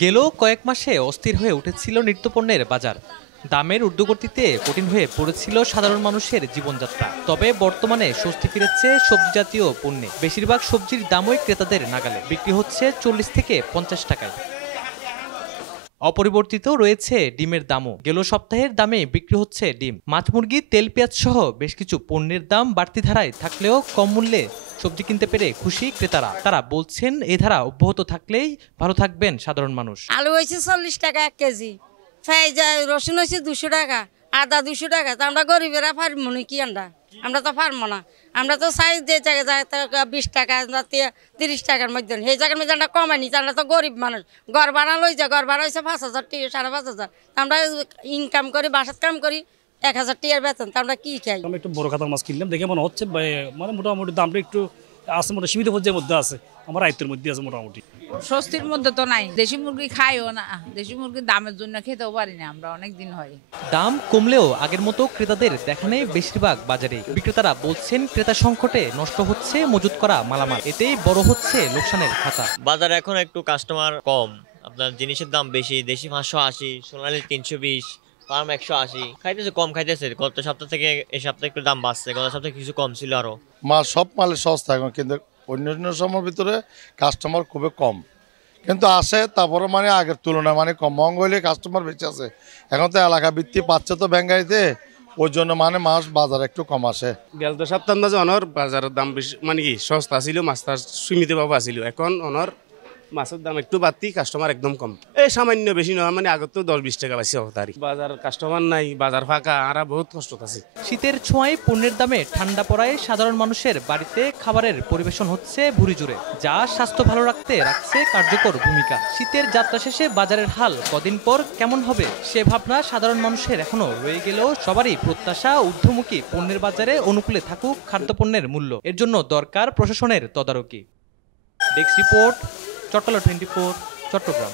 গেল কয়েক মাসে অস্থির হয়ে উঠেছিল নিত্যপণ্যের বাজার। দামের ঊর্ধ্বগতিতে কঠিন হয়ে পড়েছিল সাধারণ মানুষের জীবনযাত্রা। তবে বর্তমানে স্বস্তি ফিরেছে সবজি জাতীয় পণ্যে। বেশিরভাগ সবজির দামই ক্রেতাদের নাগালে, বিক্রি হচ্ছে 40 থেকে 50 টাকায়। অপরিবর্তিত রয়েছে ডিমের দামও। গেল সপ্তাহের দামে বিক্রি হচ্ছে ডিম, মাছ, মুরগি, তেল, পেঁয়াজ সহ বেশ কিছু পণ্যের দাম বাড়তি ধারায় থাকলেও কম মূল্যে সবজি কিনতে পেরে খুশি ক্রেতারা। তারা বলছেন এই ধারা অব্যাহত থাকলেই ভালো থাকবেন সাধারণ মানুষ। আলু হয়েছে 40 টাকা 1 কেজি, রসুন হয়েছে 200 টাকা, আদা 200 টাকা। তা আমরা গরিবেরা পারবো না কি? আমরা তো পারবো না। আমরা তো চাই যে জায়গায় 20 টাকা 30 টাকার মধ্যে, সেই জায়গার মধ্যে আমরা কমাইনি। আমরা তো গরিব মানুষ, ঘর ভাড়া লই যা, ঘর ভাড়া হয়েছে 5,000 টাকা, 5,500। আমরা ইনকাম করি, বাসাত কাম করি, 1,000 টাকার বেতন। তা আমরা কি খাই? আমি একটু বড় খাতার মাছ কিনলাম, দেখে মনে হচ্ছে মানে মোটামুটি দামটা একটু আছে, মোটামুটি সীমিত পর্যায়ের মধ্যে আছে, আমার আয়ত্তের মধ্যে আছে মোটামুটি। স্বস্তির মধ্যে তো নাই। দেশি মুরগি খাইও না, দেশি মুরগির দামের জন্য খেতেও পারি না আমরা, অনেক দিন হয়। দাম কমলেও আগের মতো ক্রেতাদের দেখা নেই বেশিরভাগ বাজারে। বিক্রেতারা বলছেন ক্রেতা সংকটে নষ্ট হচ্ছে মজুত করা মালামাল, এতেই বড় হচ্ছে লোকসানের খাতা। বাজারে এখন একটু কাস্টমার কম, আপনার জিনিসের দাম বেশি। দেশি 580, সোনালী 320, ফার্ম 180 খাইতেছে, কম খাইতেছে। গত সপ্তাহ থেকে এই সপ্তাহে একটু দাম বাড়ছে, গত সপ্তাহে কিছু কম ছিল আরো। মাল সব মালের সস্তা এখন, কিন্তু অন্য সময়ের ভিতরে কাস্টমার খুবই কম, কিন্তু আসে তারপরে মানে আগের তুলনায় মানে কম। মঙ্গ হইলে কাস্টমার বেঁচে আছে, এখন তো এলাকা ভিত্তিক পাচ্ছে তো ব্যাঙ্গাইতে, ওই জন্য মানে মাছ বাজার একটু কম আসে। গেল তো সপ্তাহ অনর বাজারের দাম বেশি, মানে কি সস্তা ছিল, মাছটা সীমিতভাবে আসিল। এখন অনর মাছের দাম একটু বাড়তি, কাস্টমার একদম কম। এই সামান্য বেশি নয়, মানে আগত তো 10-20 টাকা বেশি হতারি। বাজার কাস্টমার নাই, বাজার ফাঁকা, আর বহুত কষ্ট আছে। শীতের ছোঁয়ায় পণ্যের দামে ঠান্ডা পড়ায় সাধারণ মানুষের বাড়িতে খাবারের পরিবেশন হচ্ছে ভুরি জুড়ে, যা স্বাস্থ্য ভালো রাখছে কার্যকর ভূমিকা। শীতের যাত্রা শেষে বাজারের হাল কদিন পর কেমন হবে সে ভাবনা সাধারণ মানুষের এখনো রয়ে গেলেও সবারই প্রত্যাশা ঊর্ধ্বমুখী পণ্যের বাজারে অনুকূলে থাকুক খাদ্যপণ্যের মূল্য। এর জন্য দরকার প্রশাসনের তদারকি। Desk report, Chattala 24, Chittagong.